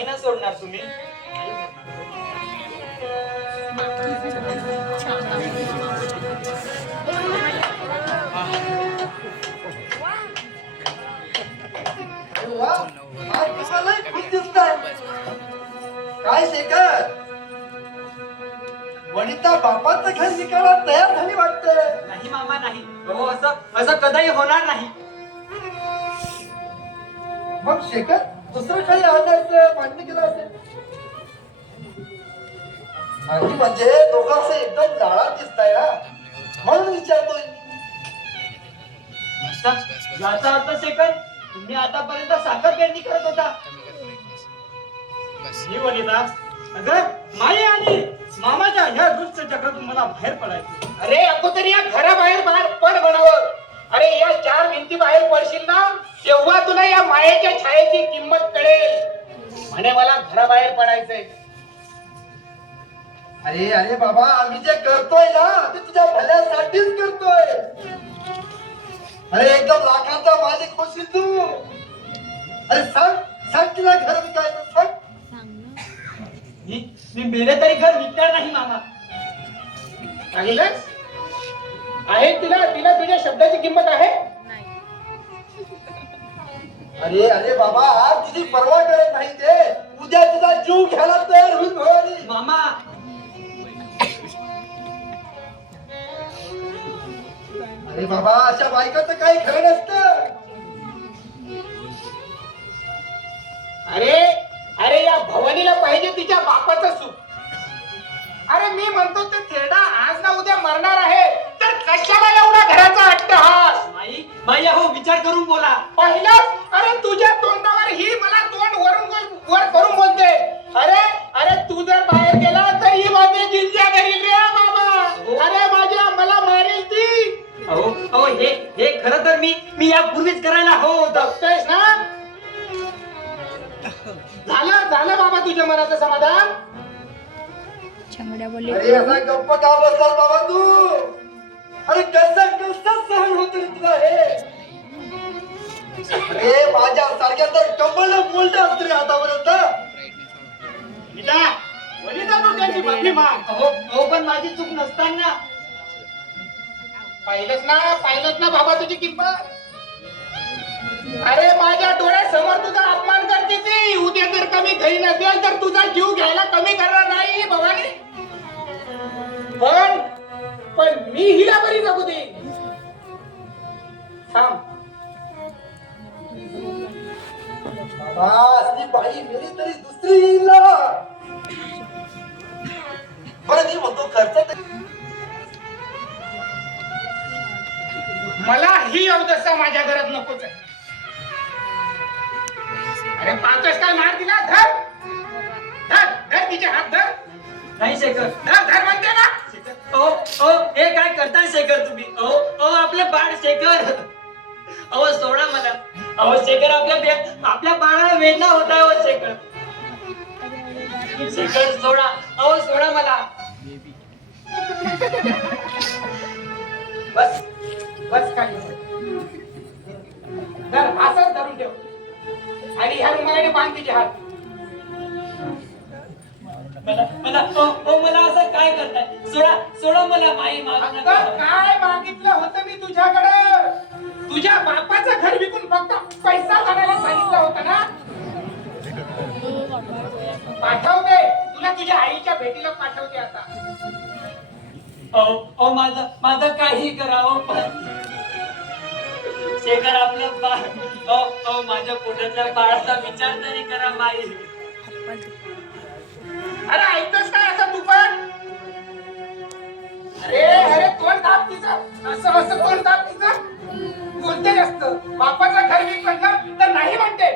नाही ना सोडणार तुम्ही? काय शेखर, वनिता बापाचं घर विकायला तयार झाली वाटतं. नाही मामा नाही. हो, असं कदाही होणार नाही. मग शेखर दुसरं काही आणायचं मान्य केलं असेल. आणि म्हणजे दोघं असं एकदम लाळात दिसताय ना, म्हणून विचारतोय. याचा अर्थ शेखर, तुम्ही आतापर्यंत साखर पेरणी करत होता. ही वनिता, अगं माई आणि मामाच्या ह्या दुष्ट चक्रातून मला बाहेर पडायचं. अरे अगोदर या घराबाहेर पड म्हणावं. अरे या चार भिंती बाहेर पडशील ना, तेव्हा तुला या मायेच्या छायेची किंमत कळेल. म्हणे मला घराबाहेर पडायचंय. अरे अरे बाबा, आम्ही जे करतोय ना ते तुझ्या भल्यासाठीच करतोय. अरे एकदम लाखाचा मालिक होशील तू. अरे सांग सांग, तिला घर विकायचं सांग. मी मेले तरी घर विकणार नाही मामा. सांगितलंस आहे तिला तिला तुझ्या शब्दाची किंमत आहे. अरे अरे बाबा, आज तुझी पर्वा करत नाही ते, उद्या तुझा जीव घ्यायला तयार होईल भवानी. मामा अरे बाबा, अशा बायकाचं काही खरं नसतं. अरे अरे या भवानीला पाहिजे तिच्या बापाचं सुख. अरे मी म्हणतो ते थेरडा आज ना उद्या मरणार आहे, तर कशाला एवढा घराचा अट्टहास. माई हो, विचार करून बोला. पहिलाच अरे तुझ्या तोंडावर ही मला तोंड वर करून बोलते. अरे अरे तू जर बाहेर गेला तर ही माझे जिंजा करील रे बाबा. अरे माझ्या मला मारेल ती. हो हे खरं तर मी यापूर्वीच करायला हवं होतं. बघतोयस ना, झालं बाबा तुझ्या मनाचं समाधान. अरे असा गप्प का बसलास बाबा तू. अरे कसं सहन होत रे तुला हे. अरे माझ्या सारख्या तर कमल मोल्ड असत रे हातापर्यंत. वनिता तू त्याची माफी माग. हो पण माझी चूक नसताना. पाहिलंच ना बाबा तुझी किंमत. अरे माझ्या डोळ्यासमोर तुझा अपमान करते ती. उद्या जर कमी घरी नसेल तर तुझा जीव घ्यायला कमी करणार नाही भवानी. पण मी हिला बरी जगू दे. थांब. बाबा, असली बाई मेली तरी दुसरी येईल ना. बरं मी म्हणतो खर्च मला ही अवदशा माझ्या घरात नकोच आहे. अरे पाहतोस काय मार दिला. धर धर धर तिचे हात धर. नाही शेखर. धर म्हणते ना. हे काय करताय शेखर तुम्ही? आपलं बाळ शेखर. सोडा मला. शेखर आपल्या बाळाला वेदना होत आहे. शेखर शेखर सोडा. सोडा मला. बस काही धर. असंच धरून ठेव आणि ह्या रुमालाने बांध तिचे हात. मला असं काय करताय? सोडा मला. माई काय मागितलं होतं मी तुझ्याकडे? तुझ्या बापाचं घर विकून फक्त पैसा आणायला सांगितलं होतं ना. पाठवते तुला तुझ्या आईच्या भेटीला पाठवते आता. माझं काही करावं पण शेखर आपलं बाळ. माझ्या पोटाच्या बाळाचा विचार तरी करा माई. अरे ऐकतोस काय असं तू पण? अरे तोंड दाब तिचं. असं तोंड दाब तिचं. बोलते जास्त. बापाचं घर विक म्हटलं तर नाही म्हणते.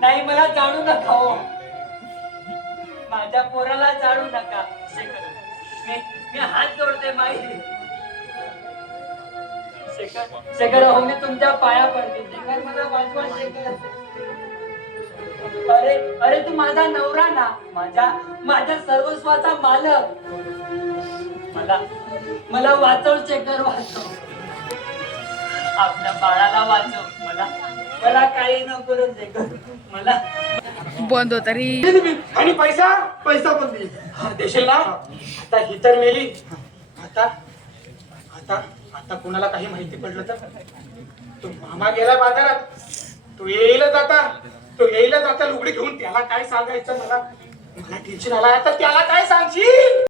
नाही मला जाणू नका. हो माझ्या पोराला जाणू नका शेखर. मी हात जोडते माई. शेखर मी तुमच्या पाया पडते. शेखर मला वाचवा शेखर. अरे तू माझा नवरा ना. माझ्या सर्वस्वाचा मालक. मला वाचव शेखर, वाचव. आपल्या बाळाला वाचव. मला मला काही नको रे शेखर. मला बंद होता रे. आणि पैसा पैसा पण दे. देशील ना? आता ही तर मेली. आता आता आता कुणाला काही माहिती पडलं तर तो मामा गेला बाजारात. तो येईलच आता लुगडी घेऊन. त्याला काय सांगायचं मला मला टेन्शन आला. आता त्याला काय सांगशील?